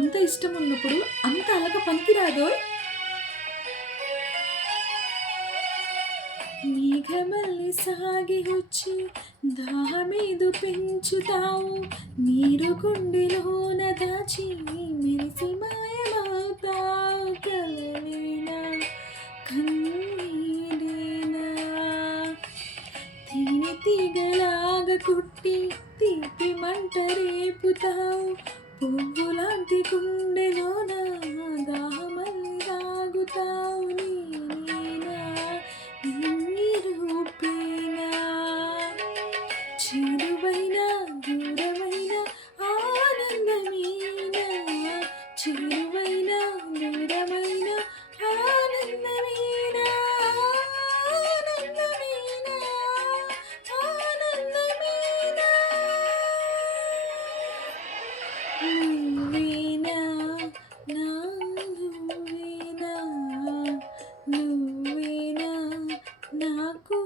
అంత ఇష్టం ఉన్నప్పుడు అంత అలక పనికిరాదోయ్! మేఘమల్లె సాగి వచ్చి దాహమేదో పెంచుతావు, నీరు గుండెలోన దాచి మెరిసి మాయమవుతావు. కలనేనా కన్నీరేనా తేనె తీగలాగా కుట్టి తీపి మంట రేపుతావు, పువ్వులాంటి గుండెలోన దాహమల్లి తాగుతావు. నేనేనా నీ రూపేనా చేరువైనా దూరమైన ఆనందమేనా, చేరువైనా దూరమైన ఆనందమేనా, ఆనందమేనా, ఆనందమేనా. నువ్వేనా నా నువ్వేనా, నువ్వేనా నాకు